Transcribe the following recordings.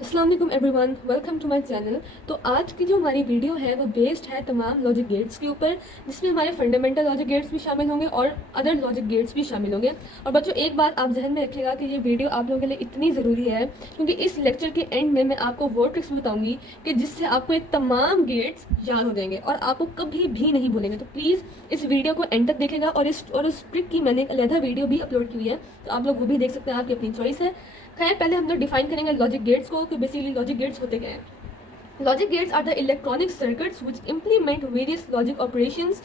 अस्सलाम वालेकुम everyone, welcome to my channel. तो आज की जो हमारी वीडियो है वो बेस्ड है तमाम लॉजिक गेट्स के ऊपर, जिसमें हमारे फंडामेंटल लॉजिक गेट्स भी शामिल होंगे और अदर लॉजिक गेट्स भी शामिल होंगे। और बच्चों, एक बात आप जहन में रखिएगा कि ये वीडियो आप लोगों के लिए इतनी ज़रूरी है क्योंकि इस लेक्चर के एंड में मैं आपको वो ट्रिक्स बताऊंगी कि जिससे आपको ये तमाम गेट्स याद हो जाएंगे और आपको कभी भी नहीं भूलेंगे। तो प्लीज़ इस वीडियो को एंड तक देखेगा। और इस ट्रिक की मैंने एक अलहदा वीडियो भी अपलोड की हुई है, तो आप लोग वो भी देख सकते हैं, आपकी अपनी चॉइस है। खैर, पहले हम लोग डिफाइन करेंगे लॉजिक गेट्स को कि बेसिकली लॉजिक गेट्स होते क्या हैं। Logic gates are the electronic circuits which implement various logic operations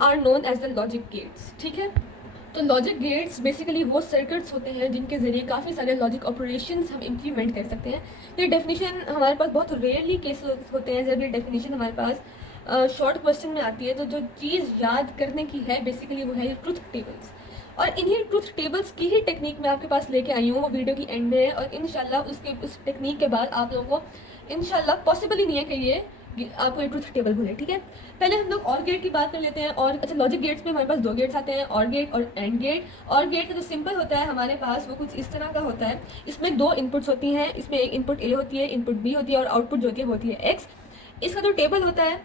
are known as the logic gates. ठीक है, तो लॉजिक गेट्स बेसिकली वो सर्किट्स होते हैं जिनके जरिए काफ़ी सारे लॉजिक ऑपरेशंस हम इंप्लीमेंट कर सकते हैं। ये डेफिनेशन हमारे पास बहुत रेयरली केसेस होते हैं जब ये डेफिनेशन हमारे पास शॉर्ट क्वेश्चन में आती है। तो जो चीज़ याद करने की है बेसिकली वो है ये ट्रुथ टेबल्स। और इन्हीं ट्रुथ टेबल्स की ही टेक्निक मैं आपके पास लेके आई हूँ, वो वीडियो की एंड में है। और इंशाल्लाह उस टेक्निक के बाद आप लोगों को इंशाल्लाह पॉसिबल ही नहीं है कि ये आपको ये ट्रुथ टेबल भूले। ठीक है, पहले हम लोग और गेट की बात कर लेते हैं। और अच्छा, लॉजिक गेट्स में हमारे पास दो गेट्स आते हैं, और गेट और एंड गेट। और गेट का जो सिंपल होता है हमारे पास वो कुछ इस तरह का होता है। इसमें दो इनपुट्स होती हैं, इसमें एक इनपुट ए होती है, इनपुट बी होती है, और आउटपुट जो होती है वो होती है एक्स। इसका जो टेबल होता है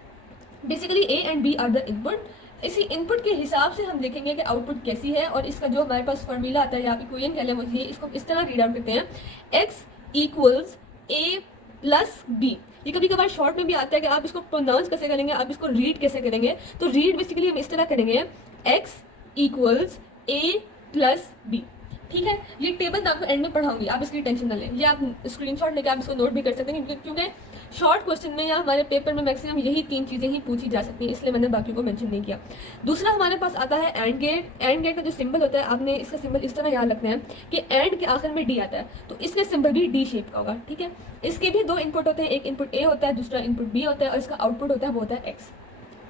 basically A and B are the input. इसी इनपुट के हिसाब से हम देखेंगे कि आउटपुट कैसी है। और इसका जो हमारे पास फॉर्मूला आता है या इक्वेशन कह लें मुझे, इसको इस तरह रीड आउट करते हैं, एक्स इक्वल्स ए प्लस बी। ये कभी कभार शॉर्ट में भी आता है कि आप इसको प्रोनाउंस कैसे करेंगे, आप इसको रीड कैसे करेंगे। तो रीड बेसिकली हम इस तरह करेंगे, एक्स इक्वल्स ए प्लस बी। ठीक है, ये टेबल मैं आपको एंड में पढ़ाऊंगी, आप इसकी टेंशन न लें। ये आप स्क्रीनशॉट लेके आप इसको नोट भी कर सकते हैं क्योंकि शॉर्ट क्वेश्चन में या हमारे पेपर में मैक्सिमम यही तीन चीज़ें ही पूछी जा सकती हैं, इसलिए मैंने बाकी को मेंशन नहीं किया। दूसरा हमारे पास आता है एंड गेट। एंड गेट का जो सिंबल होता है, आपने इसका सिंबल इस तरह याद रखना है कि एंड के आखिर में डी आता है, तो इसका सिंबल भी डी शेप का होगा। ठीक है, इसके भी दो इनपुट होते हैं, एक इनपुट ए होता है, दूसरा इनपुट बी होता है, और इसका आउटपुट होता है वो होता है एक्स।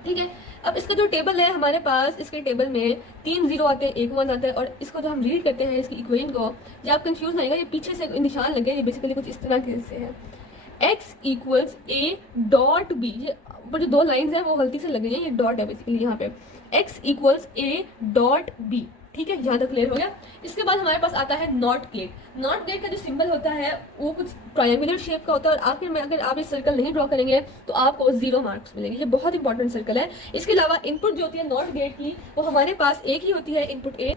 ठीक है, अब इसका जो टेबल है हमारे पास, इसके टेबल में 3 जीरो आते हैं, 1 1 आता है। और इसको जो हम रीड करते हैं इसकी इक्वेशन को, या आप कंफ्यूज नहीं आएगा, ये पीछे से निशान लगे, ये बेसिकली कुछ इस तरह के से है, X equals A dot B. ये जो दो लाइंस हैं वो गलती से लग गई हैं, ये डॉट है बेसिकली यहाँ पे, X equals A dot B. ठीक है, यहाँ तक क्लियर हो गया। इसके बाद हमारे पास आता है नॉट गेट। नॉट गेट का जो सिंबल होता है वो कुछ ट्रायंगुलर शेप का होता है, और आखिर में अगर आप ये सर्कल नहीं ड्रॉ करेंगे तो आपको 0 मार्क्स मिलेंगे। ये बहुत इंपॉर्टेंट सर्कल है। इसके अलावा इनपुट जो होती है नॉट गेट की, वो हमारे पास एक ही होती है, इनपुट ए।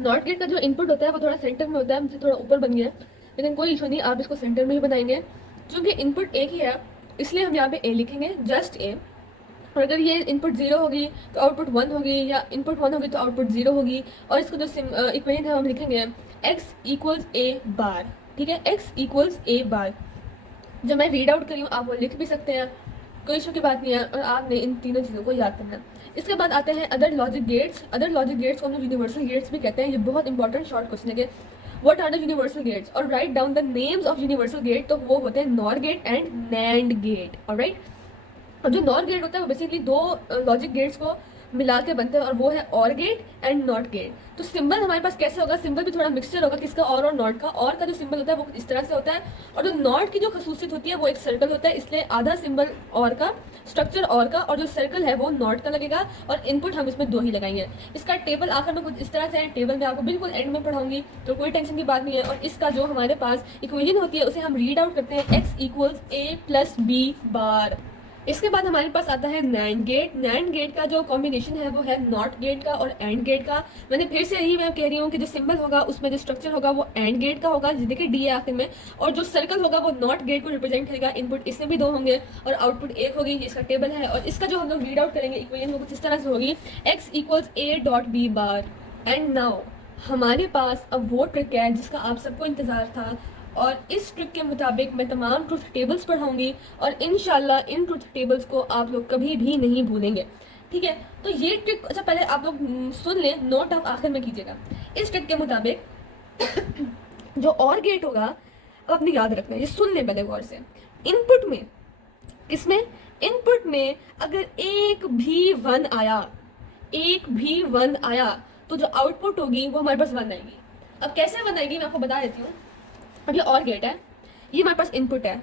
नॉट गेट का जो इनपुट होता है वो थोड़ा सेंटर में होता है, मुझे थोड़ा ऊपर बन गया है, लेकिन कोई इशू नहीं, आप इसको सेंटर में ही बनाएंगे। क्योंकि इनपुट एक ही है इसलिए हम यहाँ पे ए लिखेंगे, जस्ट ए। और अगर ये इनपुट 0 होगी तो आउटपुट 1 होगी, या इनपुट 1 होगी तो आउटपुट 0 होगी। और इसको जो इक्वेशन है हम लिखेंगे एक्स इक्वल्स ए बार। ठीक है, एक्स इक्वल्स ए बार। जब मैं रीड आउट करी हूँ आप वो लिख भी सकते हैं, कोई इशू की बात नहीं है। और आपने इन तीनों चीज़ों को याद करना है। इसके बाद आते हैं other logic gates. Other logic gates को हम लोग यूनिवर्सल गेट्स भी कहते हैं। ये बहुत इंपॉर्टेंट शॉर्ट क्वेश्चन है कि what are the universal gates, और write down the names of universal gate. तो वो होते हैं NOR gate and NAND gate. Alright, और जो नॉर गेट होता है वो बेसिकली दो लॉजिक गेट्स को मिला के बनते हैं, और वो है और गेट एंड नॉट गेट। तो सिंबल हमारे पास कैसे होगा, सिंबल भी थोड़ा मिक्सचर होगा किसका, और नॉट का। और का जो सिंबल होता है वो इस तरह से होता है, और जो नॉट की जो खसूसियत होती है वो एक सर्कल होता है, इसलिए आधा सिंबल और का, स्ट्रक्चर और का, और जो सर्कल है वो नॉट का लगेगा। और इनपुट हम इसमें 2 ही लगाएंगे। इसका टेबल आखिर में कुछ इस तरह से है, टेबल में आपको बिल्कुल एंड में पढ़ाऊंगी, तो कोई टेंशन की बात नहीं है। और इसका जो हमारे पास इक्वेशन होती है उसे हम रीड आउट करते हैं, एक्स इक्वल्स ए प्लस बी बार। इसके बाद हमारे पास आता है नैंड गेट। नैंड गेट का जो कॉम्बिनेशन है वो है नॉट गेट का और एंड गेट का। मैंने फिर से यही मैं कह रही हूँ कि जो सिंबल होगा उसमें जो स्ट्रक्चर होगा वो एंड गेट का होगा, देखिए डी है आखिर में, और जो सर्कल होगा वो नॉट गेट को रिप्रेजेंट करेगा। इनपुट इसमें भी 2 होंगे और आउटपुट 1 होगी, ये इसका टेबल है। और इसका जो हम लोग रीड आउट करेंगे इक्वेशन वो कुछ इस तरह से होगी, X equals A dot B bar. And now हमारे पास अब वो ट्रिक है जिसका आप सबको इंतजार था, और इस ट्रिक के मुताबिक मैं तमाम ट्रुथ टेबल्स पढ़ाऊंगी, और इंशाल्लाह इन ट्रुथ टेबल्स को आप लोग कभी भी नहीं भूलेंगे। ठीक है, तो ये ट्रिक, अच्छा पहले आप लोग सुन लें, नोट आप आखिर में कीजिएगा। इस ट्रिक के मुताबिक जो और गेट होगा अब अपने याद रखना है, ये सुन लें पहले गौर से। इनपुट में, किसमें, इनपुट में अगर एक भी 1 आया, एक भी 1 आया, तो जो आउटपुट होगी वो हमारे पास 1 आएगी। अब कैसे 1 आएगी मैं आपको बता देती हूँ। अब ये और गेट है, ये हमारे पास इनपुट है।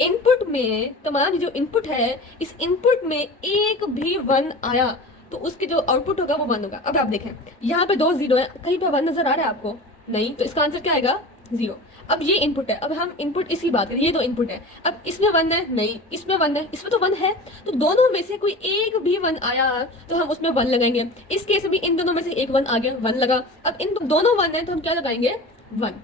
इनपुट में तमाम जो इनपुट है, इस इनपुट में एक भी 1 आया तो उसके जो आउटपुट होगा वो 1 होगा। अब आप देखें यहाँ पे 2 0 है, कहीं पे 1 नजर आ रहा है आपको? नहीं, तो इसका आंसर क्या आएगा? 0। अब ये इनपुट है, अब हम इनपुट इसकी बात करें, ये दो इनपुट है, अब इसमें 1 है, नहीं इसमें 1 है, इसमें तो 1 है, तो दोनों में से कोई एक भी 1 आया तो हम उसमें 1 लगाएंगे। इस केस में भी इन दोनों में से एक 1 आ गया, 1 लगा। अब इन दोनों 1 है तो हम क्या लगाएंगे, 1।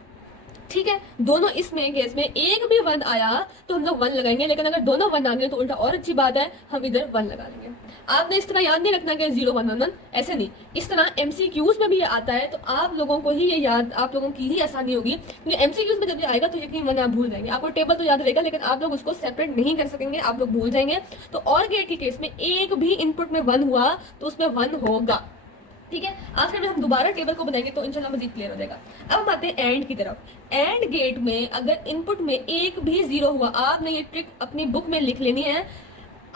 ठीक है, दोनों इसमें केस में एक भी 1 आया तो हम लोग 1 लगाएंगे, लेकिन अगर दोनों 1 आ गए तो उल्टा और अच्छी बात है, हम इधर 1 लगा लेंगे। आपने इस तरह याद नहीं रखना कि 0 1 1 1, ऐसे नहीं, इस तरह MCQs में भी ये आता है, तो आप लोगों को ही ये याद, आप लोगों की ही आसानी होगी, क्योंकि MCQs में जब ये आएगा तो यकीन माने आप भूल जाएंगे। आपको टेबल तो याद रहेगा लेकिन आप लोग उसको सेपरेट नहीं कर सकेंगे, आप लोग भूल जाएंगे। तो और गेट के केस में एक भी इनपुट में 1 हुआ तो उसमें 1 होगा। ठीक है, आखिर में हम दोबारा टेबल को बनाएंगे तो इंशाल्लाह मजीद क्लियर हो जाएगा। अब हम आते हैं एंड की तरफ। एंड गेट में अगर इनपुट में एक भी 0 हुआ, आपने ये ट्रिक अपनी बुक में लिख लेनी है,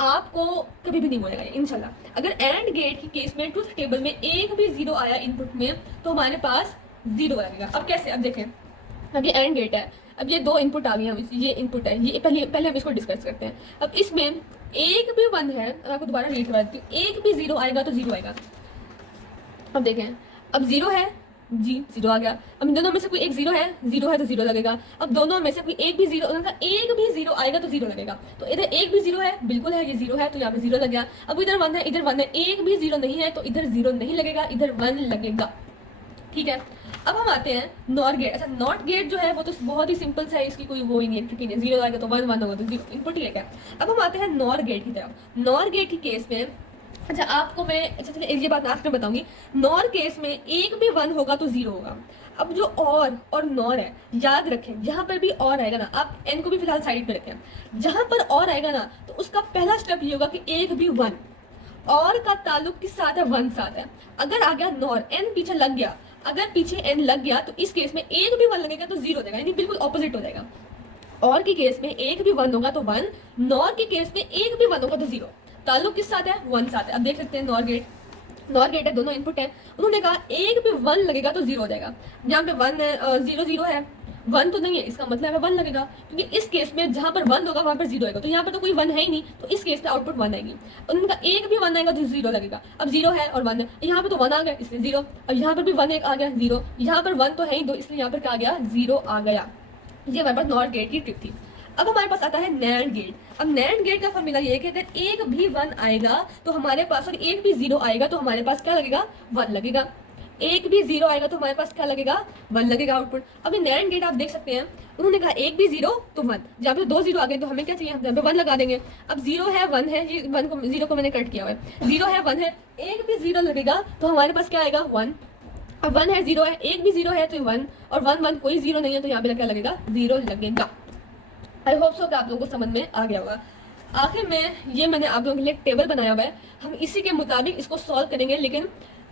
आपको कभी भी नहीं बोलेगा इंशाल्लाह। अगर एंड गेट की केस में ट्रूथ टेबल में एक भी 0 आया इनपुट में तो हमारे पास 0 आएगा। अब कैसे, अब देखें, अब ये एंड गेट है, अब ये दो इनपुट आ गए हम, ये इनपुट है, ये पहले हम इसको डिस्कस करते हैं। अब इसमें एक भी 1 है, आपको दोबारा रीड करवा देती हूँ, एक भी 0 आएगा तो 0 आएगा। अब देखें, अब 0 है जी, 0 आ गया। अब इन दोनों में से कोई एक 0 है तो 0 लगेगा। अब दोनों में से कोई एक भी 0, एक भी 0 आएगा तो 0 लगेगा। तो इधर एक भी 0 है, बिल्कुल है, ये 0 है तो यहाँ पे 0 लग गया। अब इधर 1 है, इधर 1 है, एक भी 0 नहीं है तो इधर 0 नहीं लगेगा, इधर 1 लगेगा। ठीक है, अब हम आते हैं नॉर गेट। अच्छा, नॉट गेट जो है वो तो बहुत ही सिंपल सा है, इसकी कोई वो ही नहीं है, ट्रिकी नहीं, 0 आएगा तो 1 1 होगा तो 0, इनपुट ही है। अब हम आते हैं नॉर गेट की तरफ। नॉर गेट की केस में, अच्छा आपको मैं, अच्छा चलिए ये बात लास्ट में बताऊंगी। नॉर केस में एक भी 1 होगा तो 0 होगा। अब जो और नॉर है, याद रखें, जहां पर भी और आएगा ना, आप एन को भी फिलहाल साइड पे रखते हैं, जहां पर और आएगा ना तो उसका पहला स्टेप ये होगा कि एक भी 1, और का ताल्लुक किस साथ है, 1 साथ है। अगर आ गया नॉर, एन पीछे लग गया, अगर पीछे एन लग गया तो इस केस में एक भी 1 लगेगा तो 0 हो जाएगा, यानी बिल्कुल ऑपोजिट हो जाएगा। और की केस में एक भी 1 होगा तो 1, नॉर की केस में एक भी 1 होगा तो 0। ताल्लुक किस साथ है, 1 साथ है। अब देख सकते हैं नॉर गेट है, दोनों इनपुट है। उन्होंने कहा एक भी 1 लगेगा तो 0 हो जाएगा। जहाँ पे 1 है, 0 0 है, 1 तो नहीं है, इसका मतलब है 1 लगेगा, क्योंकि इस केस में जहां पर 1 होगा वहां पर 0 आएगा, तो यहाँ पर तो कोई 1 है ही नहीं, तो इस केस पे आउटपुट 1 आएगी। उनका एक भी 1 आएगा तो 0 लगेगा। अब 0 है और 1 है, यहाँ पे तो 1 आ गया इसलिए 0, अब यहाँ पर भी 1 एक आ गया 0, यहाँ पर 1 तो है ही 2, इसलिए यहाँ पर क्या आ गया, 0 आ गया। ये हमारे पास नॉट गेट की ट्रिक थी। अब हमारे पास आता है नैंड गेट। अब नैंड गेट का फॉर्मूला ये है कि अगर एक भी 1 आएगा तो हमारे पास, और एक भी 0 आएगा तो हमारे पास क्या लगेगा, 1 लगेगा। एक भी 0 आएगा तो हमारे पास क्या लगेगा, 1 लगेगा आउटपुट। अब ये नैंड गेट आप देख सकते हैं, उन्होंने कहा एक भी 0 तो 1, जहाँ पे 2 0 आ गए तो हमें क्या चाहिए, हम 1 लगा देंगे। अब 0 है 1 है, ये 1 को 0 को मैंने कट किया हुआ है, 0 है 1 है, एक भी 0 लगेगा तो हमारे पास क्या आएगा, 1। अब 1 है 0 है, एक भी 0 है तो 1, और 1 1 कोई 0 नहीं है तो यहाँ पे क्या लगेगा, 0 लगेगा। आई होप सो कि आप लोगों को समझ में आ गया होगा। आखिर में ये मैंने आप लोगों के लिए एक टेबल बनाया हुआ है, हम इसी के मुताबिक इसको सॉल्व करेंगे, लेकिन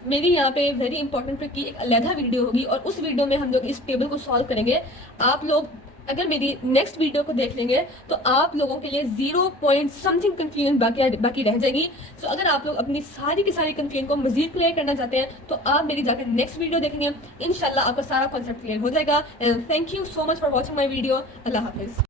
मेरी यहाँ पे वेरी इंपॉर्टेंट ट्रिक की एक अलहदा वीडियो होगी और उस वीडियो में हम लोग इस टेबल को सॉल्व करेंगे। आप लोग अगर मेरी नेक्स्ट वीडियो को देख लेंगे तो आप लोगों के लिए 0 पॉइंट समथिंग कंफ्यूजन बाकी रह जाएगी। तो अगर आप लोग अपनी सारी की सारी कंफ्यूजन को मजीद क्लियर करना चाहते हैं तो आप मेरी जाकर नेक्स्ट वीडियो देखेंगे, इंशाल्लाह आपका सारा कॉन्सेप्ट क्लियर हो जाएगा। And thank you so much for watching my video. Allah Hafiz.